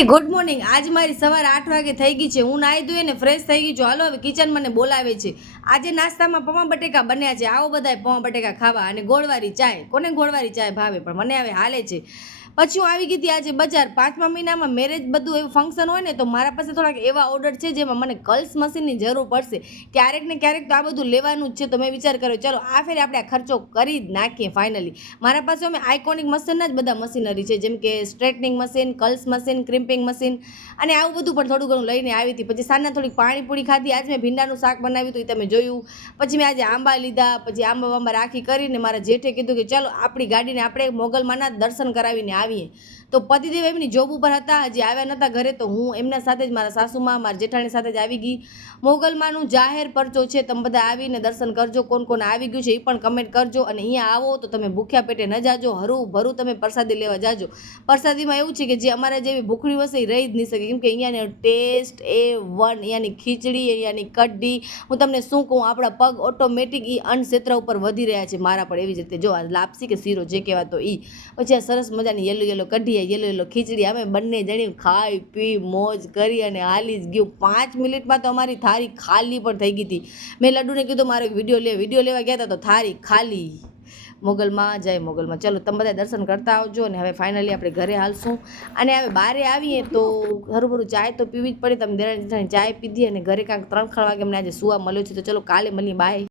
Good morning. આજ મારી સવાર 8 વાગે થઈ ગઈ છે. હું નાહી ધોઈને ફ્રેશ થઈ ગઈ છું. હાલો હવે કિચન મને બોલાવે છે. આજે નાસ્તામાં પૌવા બટેકા બન્યા છે. આવો બધાય પૌવા બટેકા ખાવા અને ગોળવાળી ચાય. કોને ગોળવાળી ચાય ભાવે, પણ મને હવે હાલે છે. પછી હું આવી ગઈ હતી આજે બજાર. 5મા મહિનામાં મેરેજ બધું એવું ફંક્શન હોય ને, તો મારા પાસે થોડાક એવા ઓર્ડર છે જેમાં મને કલ્સ મશીનની જરૂર પડશે. ક્યારેક ને ક્યારેક તો આ બધું લેવાનું જ છે. તો મેં વિચાર કર્યો ચાલો આ ફેરે આપણે આ ખર્ચો કરી જ નાખીએ ફાઇનલી. મારા પાસે અમે આઇકોનિક મશીનના જ બધા મશીનરી છે, જેમ કે straightening machine, કલ્સ machine, crimping machine અને આવું બધું પણ થોડું ઘણું લઈને આવી હતી. પછી સાંજના થોડીક પાણીપુરી ખાધી. આજ મેં ભીંડાનું શાક બનાવ્યું હતું, એ તમે જોયું. પછી મેં આજે આંબા લીધા. પછી આંબા રાખી કરીને મારા જેઠે કીધું કે ચાલો આપણી ગાડીને આપણે મોગલમાના દર્શન કરાવીને આવીએ. તો પતિદેવ એમની જોબ ઉપર હતા, હજી આવ્યા નહોતા ઘરે, તો હું એમના સાથે જ મારા સાસુમાં, મારા જેઠાણી સાથે જ આવી ગઈ. મોગલમાનું જાહેર પરચો છે, તમે બધા આવીને દર્શન કરજો. કોણ કોણ આવી ગયું છે એ પણ કમેન્ટ કરજો. અને અહીંયા આવો તો તમે ભૂખ્યા પેટે ન જાજો, હરું ભરું તમે પ્રસાદી લેવા જાજો. પ્રસાદીમાં એવું છે કે જે અમારા જેવી ભૂખડી હશે એ રહી જ નહીં શકે, કેમ કે અહીંયાનો ટેસ્ટ A1, અહીંયાની ખીચડી, અહીંયાની કઢી, હું તમને શું કહું, આપણા પગ ઓટોમેટિક એ અન્ન ક્ષેત્ર ઉપર વધી રહ્યા છે મારા પણ. એવી જ રીતે જો આ લાપસી કે શીરો જે કહેવાતો એ, પછી આ સરસ મજાની યલો કઢી, યલો ખીચડી. અમે બંને જણી ખાઈ પી મોજ કરી અને હાલી જ ગયું. 5 મિનિટમાં તો અમારી થાળી ખાલી પણ થઈ ગઈ હતી. મેં લડ્ડુને કીધું મારે વિડીયો લેવા ગયા હતા તો થાળી ખાલી. મોગલમાં જય મોગલમાં. ચલો તમે બધા દર્શન કરતા આવજો. અને હવે ફાઇનલી આપણે ઘરે હાલશું. અને હવે બહારે આવીએ તો હરું ચાય તો પીવી જ પડે. તમે દેરાણી ચાય પીધી અને ઘરે કાંઈક 3 વાગે અમને આજે સુવા મળ્યો છે. તો ચલો કાલે મળીએ. બાય.